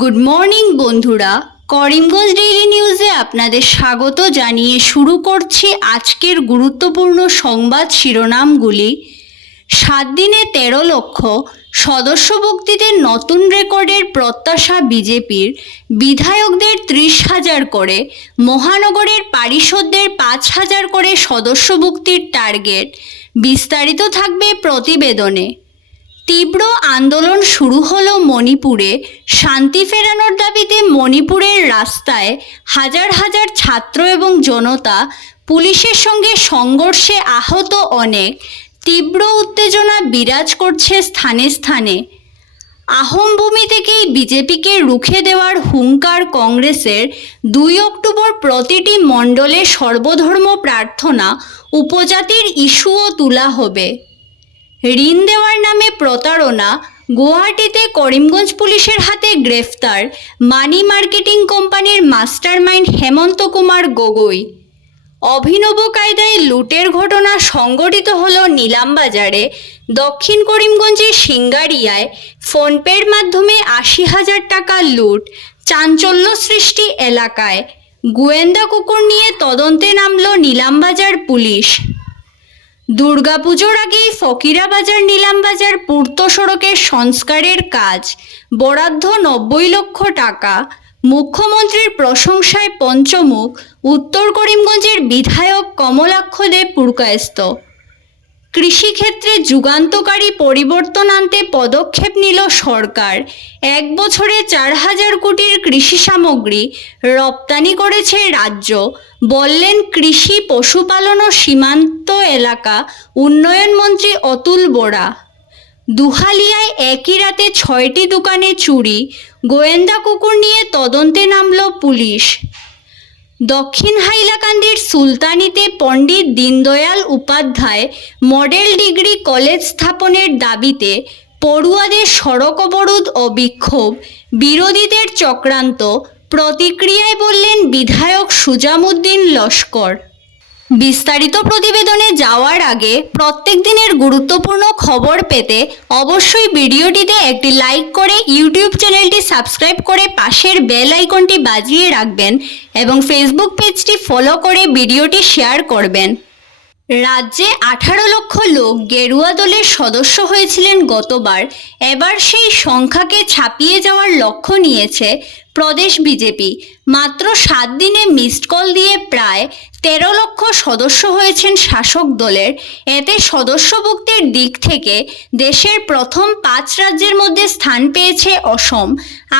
Good morning বন্ধুরা, Karimganj daily নিউজে আপনাদের স্বাগত জানিয়ে শুরু করছি আজকের গুরুত্বপূর্ণ সংবাদ শিরোনামগুলি। 7 দিনে 13 লক্ষ সদস্যভুক্তিতে নতুন রেকর্ডের প্রত্যাশা বিজেপির। বিধায়কদের 30,000 করে, মহানগরের পারিষদদের 5,000 করে সদস্যভুক্তির টার্গেট। বিস্তারিত থাকবে প্রতিবেদনে। তীব্র আন্দোলন শুরু হলো মণিপুরে। শান্তি ফেরানোর দাবিতে মণিপুরের রাস্তায় হাজার হাজার ছাত্র এবং জনতা। পুলিশের সঙ্গে সংঘর্ষে আহত অনেক। তীব্র উত্তেজনা বিরাজ করছে স্থানে স্থানে। আহোমভূমি থেকেই বিজেপিকে রুখে দেওয়ার হুঙ্কার কংগ্রেসের। 2 অক্টোবর প্রতিটি মণ্ডলে সর্বধর্ম প্রার্থনা, উপজাতির ইস্যুও তোলা হবে। ঋণ দেওয়ার নামে প্রতারণা। গুয়াহাটিতে করিমগঞ্জ পুলিশের হাতে গ্রেফতার মানি মার্কেটিং কোম্পানির মাস্টারমাইন্ড হেমন্ত কুমার গগৈ। অভিনব কায়দায় লুটের ঘটনা সংঘটিত হলো নিলামবাজারে। দক্ষিণ করিমগঞ্জের সিঙ্গারিয়ায় ফোনপের মাধ্যমে 80,000 টাকা লুট। চাঞ্চল্য সৃষ্টি এলাকায়। গোয়েন্দা কুকুর নিয়ে তদন্তে নামল নিলামবাজার পুলিশ। দুর্গাপুজোর আগেই ফকিরাবাজার নিলামবাজার পূর্ত সড়কের সংস্কারের কাজ। বরাদ্দ 90 লক্ষ টাকা। মুখ্যমন্ত্রীর প্রশংসায় পঞ্চমুখ। উত্তর করিমগঞ্জের বিধায়ক কমলাক্ষ দে পুরকায়স্থ। কৃষিক্ষেত্রে যুগান্তকারী পরিবর্তন আনতে পদক্ষেপ নিল সরকার। 1 বছরে 4,000 কোটির কৃষি সামগ্রী রপ্তানি করেছে রাজ্য, বললেন কৃষি, পশুপালন ও সীমান্ত এলাকা উন্নয়ন মন্ত্রী অতুল বোরা। দুহালিয়ায় একই রাতে 6টি দোকানে চুরি। গোয়েন্দা কুকুর নিয়ে তদন্তে নামল পুলিশ। দক্ষিণ হাইলাকান্দির সুলতানিতে Pandit Deendayal Upadhyay model degree college স্থাপনের দাবিতে পড়ুয়াদের সড়ক অবরোধ ও বিক্ষোভ। বিরোধীদের চক্রান্ত, প্রতিক্রিয়ায় বললেন বিধায়ক সুজামুদ্দিন লস্কর। বিস্তারিত প্রতিবেদনে যাওয়ার আগে প্রত্যেক দিনের গুরুত্বপূর্ণ খবর পেতে অবশ্যই ভিডিওটিতে একটি লাইক করে ইউটিউব চ্যানেলটি সাবস্ক্রাইব করে পাশের বেল আইকনটি বাজিয়ে রাখবেন এবং ফেসবুক পেজটি ফলো করে ভিডিওটি শেয়ার করবেন। রাজ্যে 18 লক্ষ লোক গেরুয়া দলের সদস্য হয়েছিলেন গতবার। এবার সেই সংখ্যাকে ছাপিয়ে যাওয়ার লক্ষ্য নিয়েছে প্রদেশ বিজেপি। মাত্র 7 দিনে মিসড কল দিয়ে প্রায় 13 লক্ষ সদস্য হয়েছেন শাসক দলের। এতে সদস্যভুক্তির দিক থেকে দেশের প্রথম 5 রাজ্যের মধ্যে স্থান পেয়েছে অসম।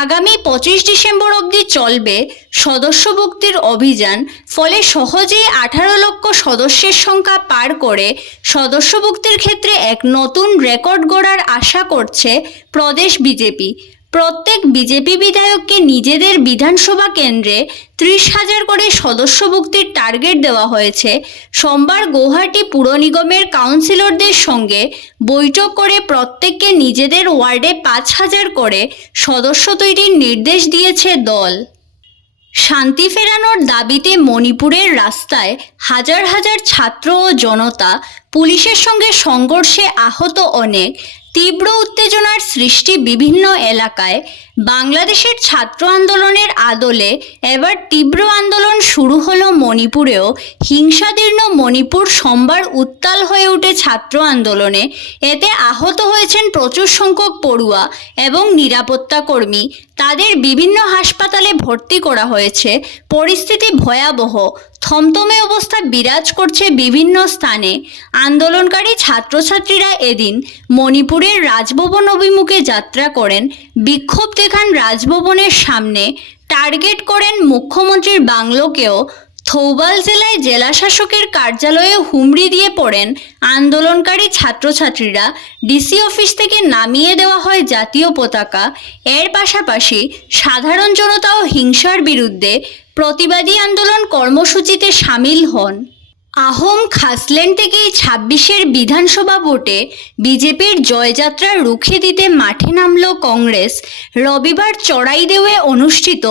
আগামী 25 ডিসেম্বর অবধি চলবে সদস্যভুক্তির অভিযান। ফলে সহজেই 18 লক্ষ সদস্যের সংখ্যা পার করে সদস্যভুক্তির ক্ষেত্রে এক নতুন রেকর্ড গড়ার আশা করছে প্রদেশ বিজেপি। প্রত্যেক বিজেপি বিধায়ককে নিজেদের বিধানসভা কেন্দ্রে 30,000 করে সদস্যভুক্তির টার্গেট দেওয়া হয়েছে। সোমবার গৌহাটি পুর নিগমের কাউন্সিলরদের সঙ্গে বৈঠক করে প্রত্যেককে নিজেদের ওয়ার্ডে 5,000 করে সদস্য তৈরির নির্দেশ দিয়েছে দল। শান্তি ফেরানোর দাবিতে মণিপুরের রাস্তায় হাজার হাজার ছাত্র ও জনতা। পুলিশের সঙ্গে সংঘর্ষে আহত অনেক। তীব্র উত্তেজনার সৃষ্টি বিভিন্ন এলাকায়। বাংলাদেশের ছাত্র আন্দোলনের আদলে এবার তীব্র আন্দোলন শুরু হলো মণিপুরেও। হিংসাদীর্ণ মণিপুর সোমবার উত্তাল হয়ে ওঠে ছাত্র আন্দোলনে। এতে আহত হয়েছেন প্রচুর সংখ্যক পড়ুয়া এবং নিরাপত্তা কর্মী। তাদের বিভিন্ন হাসপাতালে ভর্তি করা হয়েছে। পরিস্থিতি ভয়াবহ। থমথমে অবস্থা বিরাজ করছে বিভিন্ন স্থানে। আন্দোলনকারী ছাত্রছাত্রীরা এদিন মণিপুরের রাজভবন অভিমুখে যাত্রা করেন। বিক্ষোভ দেখান রাজভবনের সামনে। টার্গেট করেন মুখ্যমন্ত্রীর বাংলোকেও। থৌবাল জেলায় জেলাশাসকের কার্যালয়ে হুমড়ি দিয়ে পড়েন আন্দোলনকারী ছাত্রছাত্রীরা। ডিসি অফিস থেকে নামিয়ে দেওয়া হয় জাতীয় পতাকা। এর পাশাপাশি সাধারণ জনতাও হিংসার বিরুদ্ধে প্রতিবাদী আন্দোলন কর্মসূচিতে সামিল হন। আহোম খাসলেন থেকেই ২৬-এর বিধানসভা ভোটে বিজেপির জয়যাত্রা রুখে দিতে মাঠে নামল কংগ্রেস। রবিবার চড়াইদেউয়ে অনুষ্ঠিত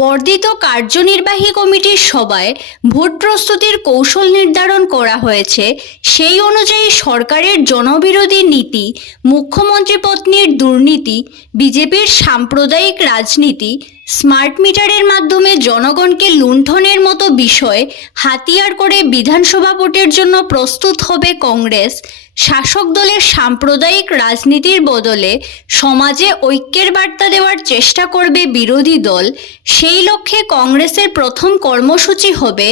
বর্ধিত কার্যনির্বাহী কমিটির সভায় ভোট প্রস্তুতির কৌশল নির্ধারণ করা হয়েছে। সেই অনুযায়ী সরকারের জনবিরোধী নীতি, মুখ্যমন্ত্রী পত্নীর দুর্নীতি, বিজেপির সাম্প্রদায়িক রাজনীতি, স্মার্ট মিটারের মাধ্যমে জনগণকে লুণ্ঠনের মতো বিষয় হাতিয়ার করে বিধানসভা ভোটের জন্য প্রস্তুত হবে কংগ্রেস। শাসক দলের সাম্প্রদায়িক রাজনীতির বদলে সমাজে ঐক্যের বার্তা দেওয়ার চেষ্টা করবে বিরোধী দল। সেই লক্ষ্যে কংগ্রেসের প্রথম কর্মসূচি হবে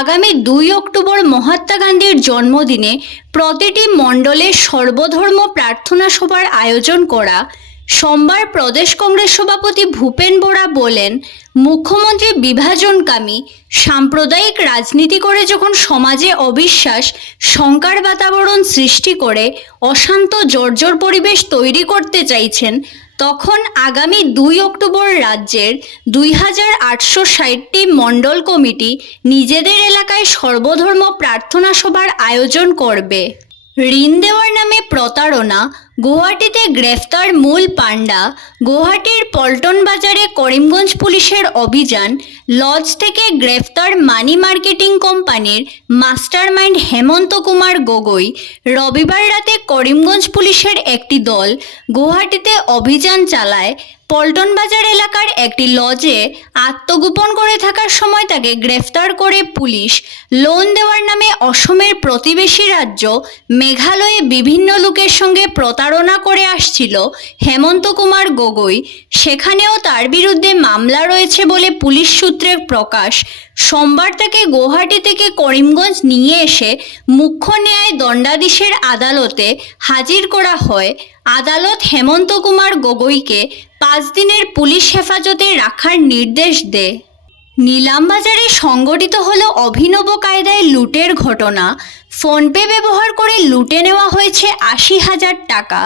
আগামী ২ অক্টোবর মহাত্মা গান্ধীর জন্মদিনে প্রতিটি মণ্ডলে সর্বধর্ম প্রার্থনা সভার আয়োজন করা। সোমবার প্রদেশ কংগ্রেস সভাপতি ভূপেন বোরা বলেন, মুখ্যমন্ত্রী বিভাজনকামী সাম্প্রদায়িক রাজনীতি করে যখন সমাজে অবিশ্বাস, শঙ্কার বাতাবরণ সৃষ্টি করে অশান্ত জর্জর পরিবেশ তৈরি করতে চাইছেন, তখন আগামী ২ অক্টোবর রাজ্যের ২,৮৬০টি মণ্ডল কমিটি নিজেদের এলাকায় সর্বধর্ম প্রার্থনা সভার আয়োজন করবে। ঋণ দেওয়ার নামে প্রতারণা, গুয়াহাটিতে গ্রেফতার মূল পাণ্ডা। গুয়াহাটির পল্টন বাজারে করিমগঞ্জ পুলিশের অভিযান। লজ থেকে গ্রেফতার মানি মার্কেটিং কোম্পানির মাস্টারমাইন্ড হেমন্ত কুমার গগৈ। রবিবার রাতে করিমগঞ্জ পুলিশের একটি দল গুয়াহাটিতে অভিযান চালায়। পল্টন বাজার এলাকার একটি লজে আত্মগোপন করে থাকার সময় তাকে গ্রেফতার করে পুলিশ। লোন দেওয়ার নামে অসমের প্রতিবেশী রাজ্য মেঘালয়ে বিভিন্ন লোকের সঙ্গে প্রতারণা করে আসছিল হেমন্ত কুমার গগৈ। সেখানেও তার বিরুদ্ধে মামলা রয়েছে বলে পুলিশ সূত্রে প্রকাশ। সোমবার তাকে গুয়াহাটি থেকে করিমগঞ্জ নিয়ে এসে মুখ্য ন্যায় দণ্ডাধীশের আদালতে হাজির করা হয়। আদালত হেমন্ত কুমার গগৈকে ৫ দিনের পুলিশ হেফাজতে রাখার নির্দেশ দেয়। নিলামবাজারে সংঘটিত হলো অভিনব কায়দায় লুটের ঘটনা। ফোনপে ব্যবহার করে লুটে নেওয়া হয়েছে ৮০,০০০ টাকা।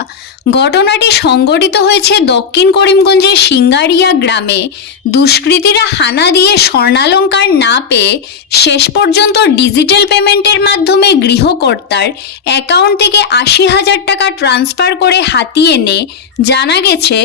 ঘটনাটি সংঘটিত হয়েছে দক্ষিণ করিমগঞ্জের সিঙ্গারিয়া গ্রামে। দুষ্কৃতীরা হানা দিয়ে স্বর্ণালঙ্কার না পেয়ে শেষ পর্যন্ত ডিজিটাল পেমেন্টের মাধ্যমে গৃহকর্তার অ্যাকাউন্ট থেকে ৮০,০০০ টাকা ট্রান্সফার করে হাতিয়ে নেয়। জানা গেছে,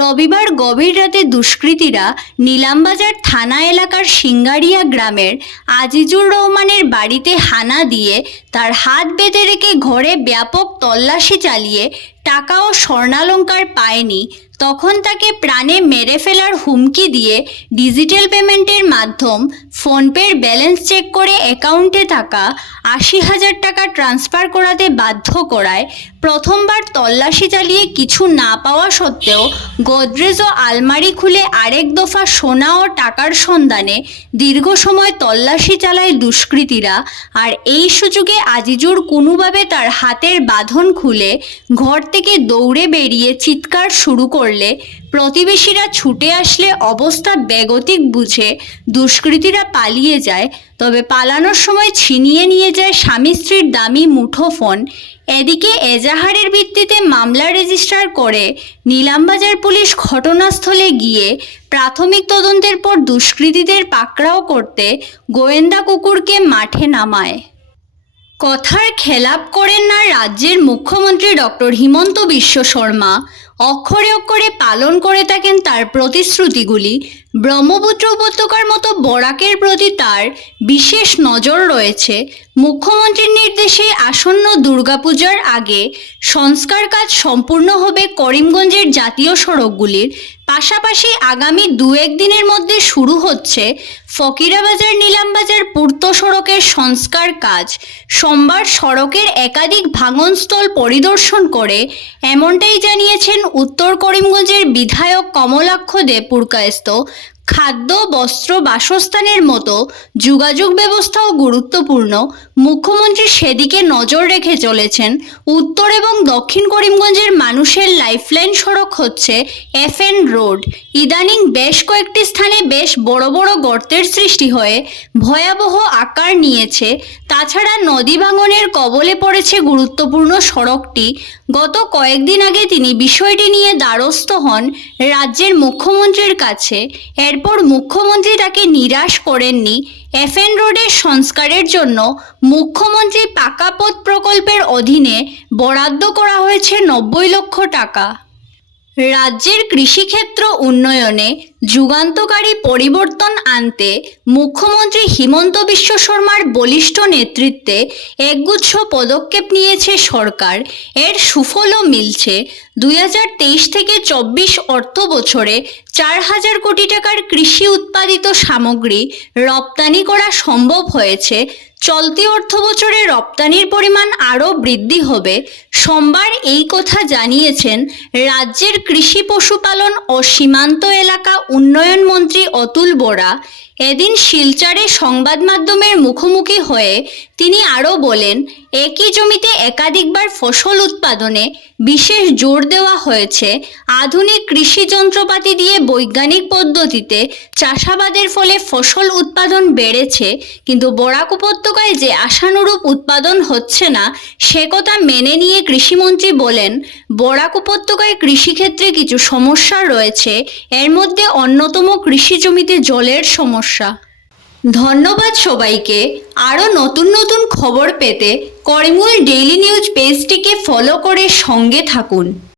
রবিবার গভীর রাতে দুষ্কৃতীরা নিলামবাজার থানা এলাকার সিঙ্গারিয়া গ্রামের আজিজুর রহমানের বাড়িতে হানা দিয়ে তার হাত বেঁধে রেখে ঘরে ব্যাপক তল্লাশি চালিয়ে টাকা ও স্বর্ণালঙ্কার পায়নি। তখন তাকে প্রাণে মেরে ফেলার হুমকি দিয়ে ডিজিটাল পেমেন্টের মাধ্যম ফোনপের ব্যালেন্স চেক করে অ্যাকাউন্টে থাকা ৮০,০০০ টাকা ট্রান্সফার করাতে বাধ্য করায়। প্রথমবার তল্লাশি চালিয়ে কিছু না পাওয়া সত্ত্বেও গোদরেজ ও আলমারি খুলে আরেক দফা সোনা ও টাকার সন্ধানে দীর্ঘ সময় তল্লাশি চালায় দুষ্কৃতীরা। আর এই সুযোগে আজিজুর কোনোভাবে তার হাতের বাঁধন খুলে ঘর থেকে দৌড়ে বেরিয়ে চিৎকার শুরু করলে প্রতিবেশীরা ছুটে আসলে অবস্থা বেগতিক বুঝে দুষ্কৃতীরা পালিয়ে যায়। তবে পালানোর সময় ছিনিয়ে নিয়ে যায় স্বামী স্ত্রীর দামি মুঠোফোন। এদিকে এজাহারের ভিত্তিতে মামলা রেজিস্টার করে নিলামবাজার পুলিশ ঘটনাস্থলে গিয়ে প্রাথমিক তদন্তের পর দুষ্কৃতীদের পাকড়াও করতে গোয়েন্দা কুকুরকে মাঠে নামায়। কথার খেলাপ করেন না রাজ্যের মুখ্যমন্ত্রী ডক্টর হিমন্ত বিশ্ব শর্মা। অক্ষরে অক্ষরে পালন করে থাকেন তার প্রতিশ্রুতিগুলি। ব্রহ্মপুত্র উপত্যকার মতো বরাকের প্রতি তার বিশেষ নজর রয়েছে। মুখ্যমন্ত্রীর নির্দেশে আসন্ন দুর্গাপূজার আগে সংস্কার কাজ সম্পূর্ণ হবে করিমগঞ্জের জাতীয় সড়কগুলির। পাশাপাশি আগামী ২-১ দিনের মধ্যে শুরু হচ্ছে ফকিরাবাজার নিলামবাজার পূর্ত সড়কের সংস্কার কাজ। সোমবার সড়কের একাধিক ভাঙনস্থল পরিদর্শন করে এমনটাই জানিয়েছেন উত্তর করিমগঞ্জের বিধায়ক কমলাক্ষ দে পুরকায়স্থ। খাদ্য, বস্ত্র, বাসস্থানের মতো যোগাযোগ ব্যবস্থাও গুরুত্বপূর্ণ। মুখ্যমন্ত্রী সেদিকে নজর রেখে চলেছেন। উত্তর এবং দক্ষিণ করিমগঞ্জের মানুষের লাইফলাইন সড়ক হচ্ছে FN রোড। ইদানিং বেশ কয়েকটি স্থানে বেশ বড় বড় গর্তের সৃষ্টি হয়ে ভয়াবহ আকার নিয়েছে। তাছাড়া নদী ভাঙনের কবলে পড়েছে গুরুত্বপূর্ণ সড়কটি। গত কয়েকদিন আগে তিনি বিষয়টি নিয়ে দ্বারস্থ হন রাজ্যের মুখ্যমন্ত্রীর কাছে। এরপর মুখ্যমন্ত্রী তাকে নিরাশ করেননি। FN রোডের সংস্কারের জন্য মুখ্যমন্ত্রী পাকা পথ প্রকল্পের অধীনে বরাদ্দ করা হয়েছে 90 লক্ষ টাকা। রাজ্যের কৃষিক্ষেত্র উন্নয়নে যুগান্তকারী পরিবর্তন আনতে মুখ্যমন্ত্রী হিমন্ত বিশ্ব শর্মার বলিষ্ঠ নেতৃত্বে একগুচ্ছ পদক্ষেপ নিয়েছে সরকার। এর সুফলও মিলছে। 2023 থেকে 24 অর্থ বছরে 4000 কোটি টাকার কৃষি উৎপাদিত সামগ্রী রপ্তানি করা সম্ভব হয়েছে। চলতি অর্থ বছরে রপ্তানির পরিমাণ আরও বৃদ্ধি হবে। সোমবার এই কথা জানিয়েছেন রাজ্যের কৃষি, পশুপালন ও সীমান্ত এলাকা উন্নয়ন মন্ত্রী অতুল বোরা। এদিন শিলচরে সংবাদ মাধ্যমের মুখোমুখি হয়ে তিনি আরও বলেন, একই জমিতে একাধিকবার ফসল উৎপাদনে বিশেষ জোর দেওয়া হয়েছে। আধুনিক কৃষি যন্ত্রপাতি দিয়ে বৈজ্ঞানিক পদ্ধতিতে চাষাবাদের ফলে ফসল উৎপাদন বেড়েছে, কিন্তু বরাক উপত্যকায় যে আশানুরূপ উৎপাদন হচ্ছে না সে কথা মেনে নিয়ে কৃষিমন্ত্রী বলেন, বরাক উপত্যকায় কৃষিক্ষেত্রে কিছু সমস্যা রয়েছে। এর মধ্যে অন্যতম কৃষি জমিতে জলের সমস্যা। ধন্যবাদ সবাইকে। আরও নতুন নতুন খবর পেতে করিমগঞ্জ ডেইলি নিউজ পেজটিকে ফলো করে সঙ্গে থাকুন।